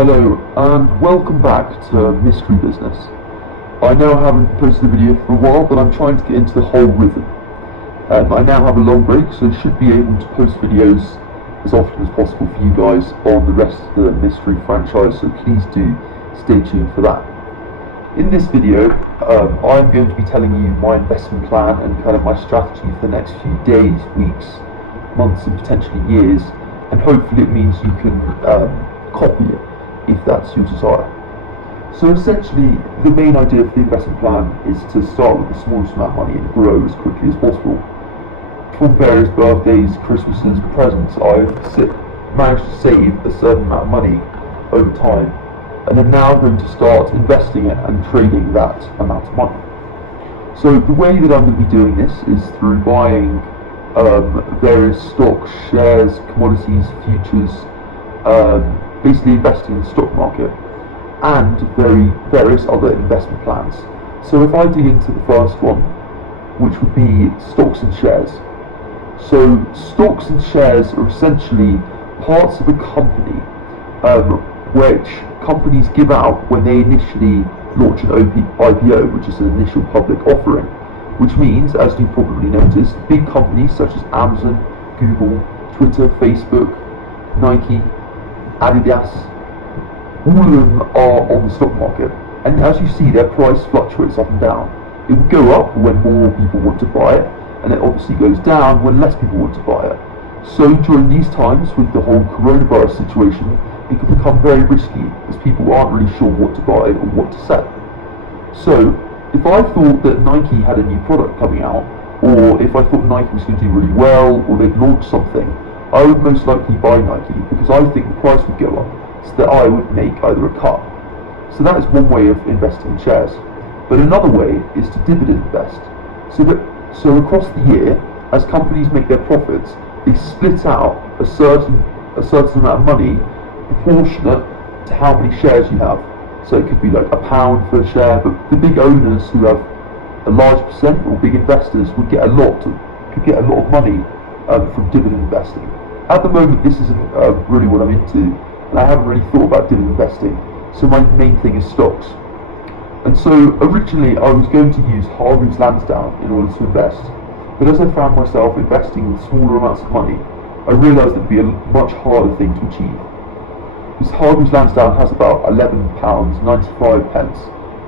Hello and welcome back to Mystery Business. I know I haven't posted a video for a while, but I'm trying to get into the whole rhythm. I now have a long break, so I should be able to post videos as often as possible for you guys on the rest of the Mystery franchise, so please do stay tuned for that. In this video, I'm going to be telling you my investment plan and kind of my strategy for the next few days, weeks, months and potentially years, and hopefully it means you can copy it if that's your desire. So essentially, the main idea of the investment plan is to start with the smallest amount of money and grow as quickly as possible. From various birthdays, Christmases, presents, I've managed to save a certain amount of money over time, and I'm now going to start investing it and trading that amount of money. So the way that I'm going to be doing this is through buying various stocks, shares, commodities, futures, basically investing in the stock market, and various other investment plans. So if I dig into the first one, which would be stocks and shares. So stocks and shares are essentially parts of a company which companies give out when they initially launch an IPO, which is an initial public offering, which means, as you've probably noticed, big companies such as Amazon, Google, Twitter, Facebook, Nike, Adidas, all of them are on the stock market, and as you see, their price fluctuates up and down. It will go up when more people want to buy it, and it obviously goes down when less people want to buy it. So during these times, with the whole coronavirus situation, it can become very risky, as people aren't really sure what to buy or what to sell. So if I thought that Nike had a new product coming out, or if I thought Nike was going to do really well, or they'd launch something, I would most likely buy Nike because I think the price would go up, so that I would make either a cut. So that is one way of investing in shares. But another way is to dividend invest. So across the year, as companies make their profits, they split out a certain amount of money proportionate to how many shares you have. So it could be like £1 for a share, but the big owners who have a large percent, or big investors, could get a lot of money from dividend investing. At the moment, this isn't really what I'm into, and I haven't really thought about dividend investing, so my main thing is stocks. And so originally I was going to use Hargreaves Lansdown in order to invest, but as I found myself investing with smaller amounts of money, I realised it would be a much harder thing to achieve. Because Hargreaves Lansdown has about £11.95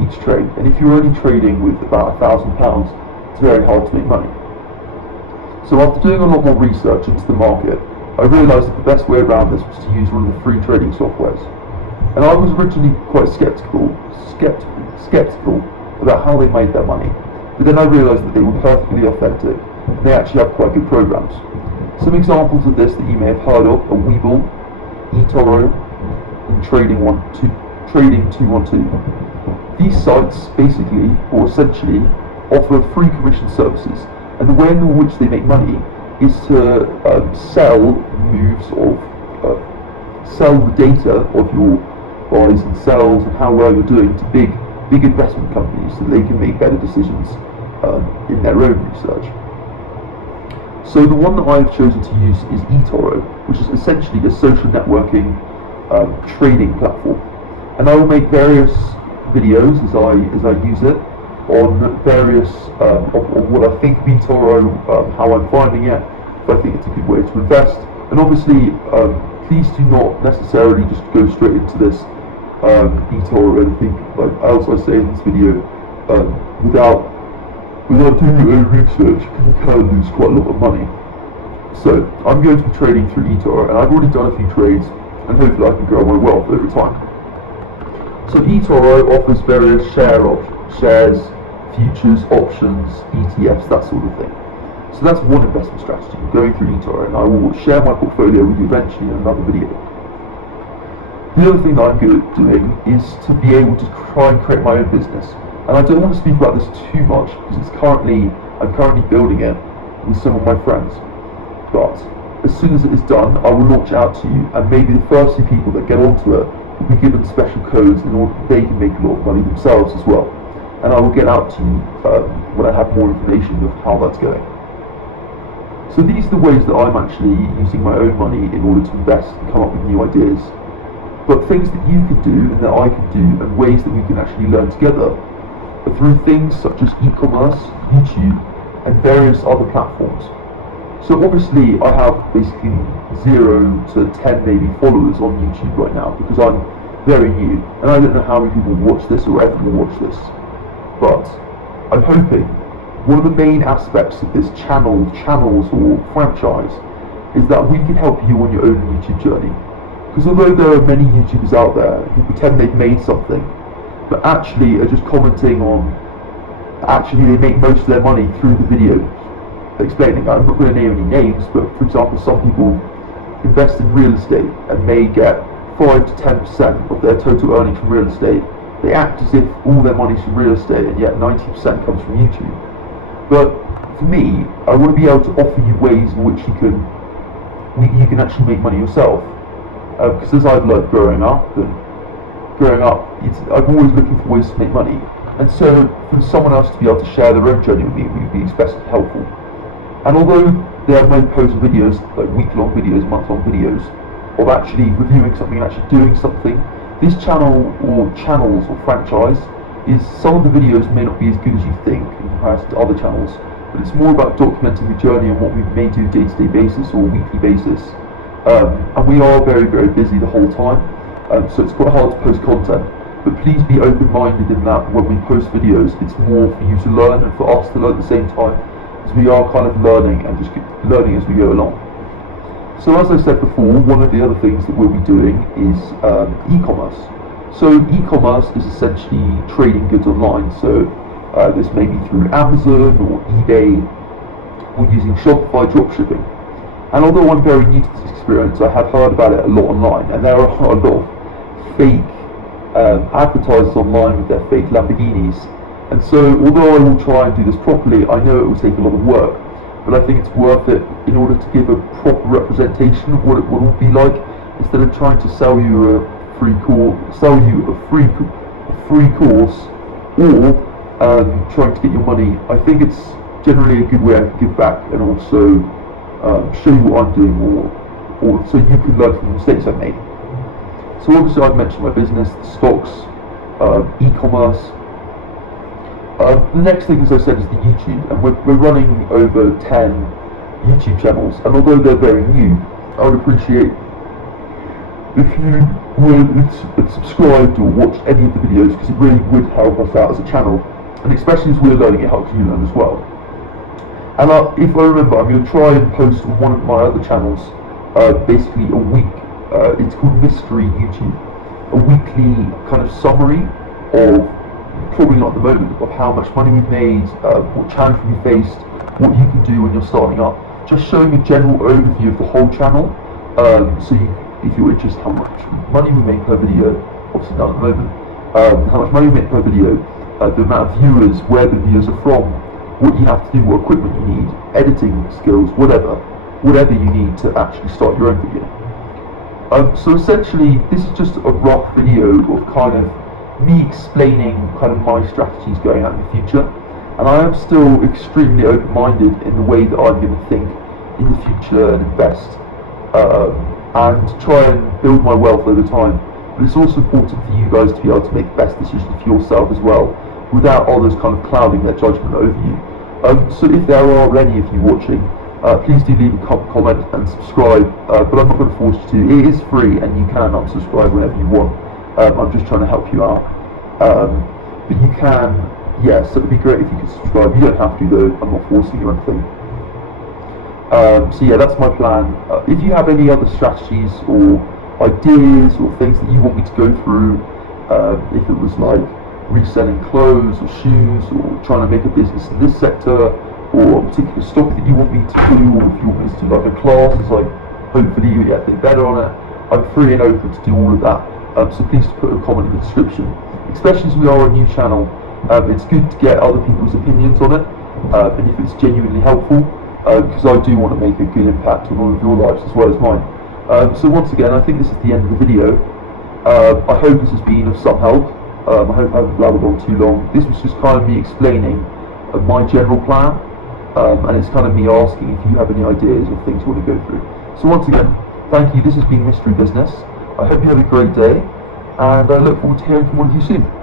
each trade, and if you're only trading with about £1,000, it's very hard to make money. So after doing a lot more research into the market, I realised that the best way around this was to use one of the free trading softwares. And I was originally quite skeptical about how they made their money, but then I realised that they were perfectly authentic, and they actually have quite good programs. Some examples of this that you may have heard of are Webull, eToro, and Trading 212. These sites basically, or essentially, offer free commission services, and the way in which they make money is to sell the data of your buys and sells and how well you're doing to big investment companies so that they can make better decisions in their own research. So the one that I've chosen to use is eToro, which is essentially a social networking trading platform, and I will make various videos as I use it on various of what I think of eToro, how I'm finding it, if I think it's a good way to invest, and obviously please do not necessarily just go straight into this eToro or anything like else I say in this video without doing your own research, because you can lose quite a lot of money. So I'm going to be trading through eToro, and I've already done a few trades, and hopefully I can grow my wealth over time. So eToro offers various shares, futures, options, ETFs, that sort of thing. So that's one investment strategy, going through eToro, and I will share my portfolio with you eventually in another video. The other thing that I'm good at doing is to be able to try and create my own business. And I don't want to speak about this too much because I'm currently building it with some of my friends. But as soon as it is done, I will launch it out to you, and maybe the first few people that get onto it will be given special codes in order that they can make a lot of money themselves as well. And I will get out to you when I have more information of how that's going. So these are the ways that I'm actually using my own money in order to invest and come up with new ideas. But things that you can do and that I can do and ways that we can actually learn together are through things such as e-commerce, YouTube, and various other platforms. So obviously I have basically 0 to 10 maybe followers on YouTube right now because I'm very new and I don't know how many people watch this or ever will watch this. But I'm hoping one of the main aspects of this channels or franchise is that we can help you on your own YouTube journey. Because although there are many YouTubers out there who pretend they've made something, but actually are just commenting on, actually they make most of their money through the video explaining. I'm not going to name any names, but for example, some people invest in real estate and may get 5 to 10% of their total earnings from real estate. They act as if all their money's from real estate and yet 90% comes from YouTube. But for me, I want to be able to offer you ways in which you can actually make money yourself. Because as I've learned growing up, I'm always looking for ways to make money. And so for someone else to be able to share their own journey with me would be especially helpful. And although there may post videos, like week-long videos, month-long videos, of actually reviewing something and actually doing something, this channel or channels or franchise some of the videos may not be as good as you think in comparison to other channels, but it's more about documenting the journey and what we may do day-to-day basis or weekly basis. And we are very, very busy the whole time, so it's quite hard to post content. But please be open-minded in that when we post videos, it's more for you to learn and for us to learn at the same time, as we are kind of learning and just learning as we go along. So as I said before, one of the other things that we'll be doing is e-commerce. So e-commerce is essentially trading goods online. So this may be through Amazon or eBay or using Shopify dropshipping. And although I'm very new to this experience, I have heard about it a lot online, and there are a lot of fake advertisers online with their fake Lamborghinis. And so although I will try and do this properly, I know it will take a lot of work, but I think it's worth it in order to give a proper representation of what it will be like, instead of trying to sell you a free course, or trying to get your money. I think it's generally a good way to give back and also show you what I'm doing, or so you can learn from the mistakes I've made. So obviously I've mentioned my business, the stocks, e-commerce. The next thing, as I said, is the YouTube, and we're running over 10 YouTube channels, and although they're very new, I would appreciate if you would subscribed or watched any of the videos, because it really would help us out as a channel, and especially as we're learning, it helps you learn as well. And if I remember, I'm going to try and post on one of my other channels, basically a week. It's called Mystery YouTube, a weekly kind of summary of, probably not at the moment, of how much money we've made, what challenge we faced, what you can do when you're starting up, just showing a general overview of the whole channel. So if you're interested how much money we make per video, obviously not at the moment, how much money we make per video, the amount of viewers, where the viewers are from, what you have to do, what equipment you need, editing skills, whatever you need to actually start your own video. So essentially, this is just a rough video of kind of me explaining kind of my strategies going out in the future, and I am still extremely open-minded in the way that I'm going to think in the future and invest, and try and build my wealth over time. But it's also important for you guys to be able to make the best decisions for yourself as well, without others kind of clouding their judgment over you. So if there are any of you watching, please do leave a comment and subscribe, but I'm not going to force you to. It is free and you can unsubscribe whenever you want. I'm just trying to help you out. But you can, yes, it would be great if you could subscribe. You don't have to though, I'm not forcing you or anything. So yeah, that's my plan. If you have any other strategies or ideas or things that you want me to go through, if it was like reselling clothes or shoes, or trying to make a business in this sector, or a particular stock that you want me to do, or if you want me to do like a class, it's like hopefully you get a bit better on it, I'm free and open to do all of that. So please put a comment in the description. Especially as we are a new channel, it's good to get other people's opinions on it, and if it's genuinely helpful, because I do want to make a good impact on all of your lives as well as mine. So once again, I think this is the end of the video. I hope this has been of some help. I hope I haven't blabbered on too long. This was just kind of me explaining my general plan, and it's kind of me asking if you have any ideas or things you want to go through. So once again, thank you. This has been Mystery Business. I hope you have a great day, and I look forward to hearing from all of you soon.